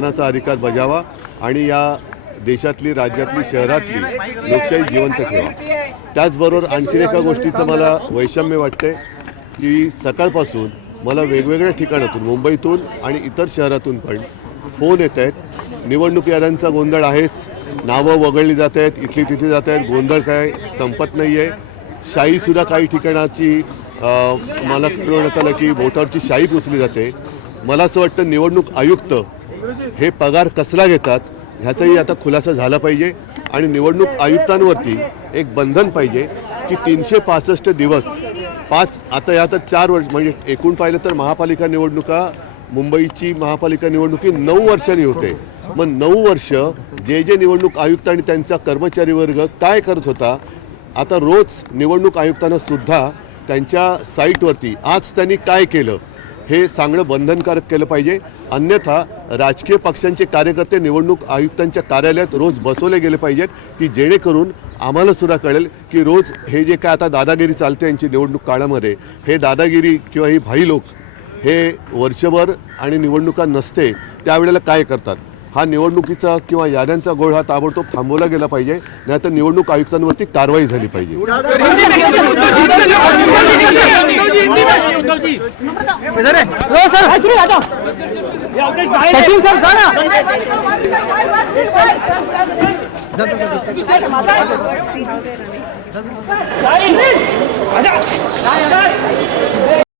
चा अधिकार बजावा आणि या देशातली राज्यातली शहरातली लोकशाही जिवंत ठेवा। त्याचबरोबर आणखी एका गोष्टीचं मला वैषम्य वाटते की सकाळपासून मला वेगवेगळ्या ठिकाणातून मुंबईतून आणि इतर शहरातून पण फोन येत आहेत। निवडणूक याद्यांचा गोंधळ आहेच, नावं वगळली जात आहेत, इथली तिथे जात आहेत, गोंधळ काय संपत नाही आहे। शाईसुद्धा काही ठिकाणाची मला कळवण्यात आलं की वोटावरची शाई पुसली जाते। मला असं वाटतं निवडणूक आयुक्त हे पगार कसला घेतात ह्याचाही आता खुलासा झाला पाहिजे आणि निवडणूक आयुक्तांवरती एक बंधन पाहिजे की 365 दिवस आता या तर 4 वर्ष म्हणजे एकूण पाहिलं तर महापालिका निवडणुका मुंबईची महापालिका निवडणुकी 9 वर्षांनी होते। मग 9 वर्ष जे निवडणूक आयुक्त आणि त्यांचा कर्मचारी वर्ग काय करत होता, आता रोज निवडणूक आयुक्तांना सुद्धा त्यांच्या साईटवरती आज त्यांनी काय केलं हे सांगणं बंधनकारक केलं पाहिजे। अन्यथा राजकीय पक्षांचे कार्यकर्ते निवडणूक आयुक्तांच्या कार्यालयात रोज बसवले गेले पाहिजेत की जेणेकरून आम्हाला सुद्धा कळेल की रोज हे जे काय आता दादागिरी चालते यांची निवडणूक काळामध्ये, हे दादागिरी किंवा ही भाई लोक हे वर्षभर आणि निवडणुका नसते त्यावेळेला काय करतात। हा निवडणुकीचा किंवा याद्यांचा गोळ हा ताबडतोब थांबवला गेला पाहिजे, नाहीतर निवडणूक आयुक्तांवरती कारवाई झाली पाहिजे। सचिन सर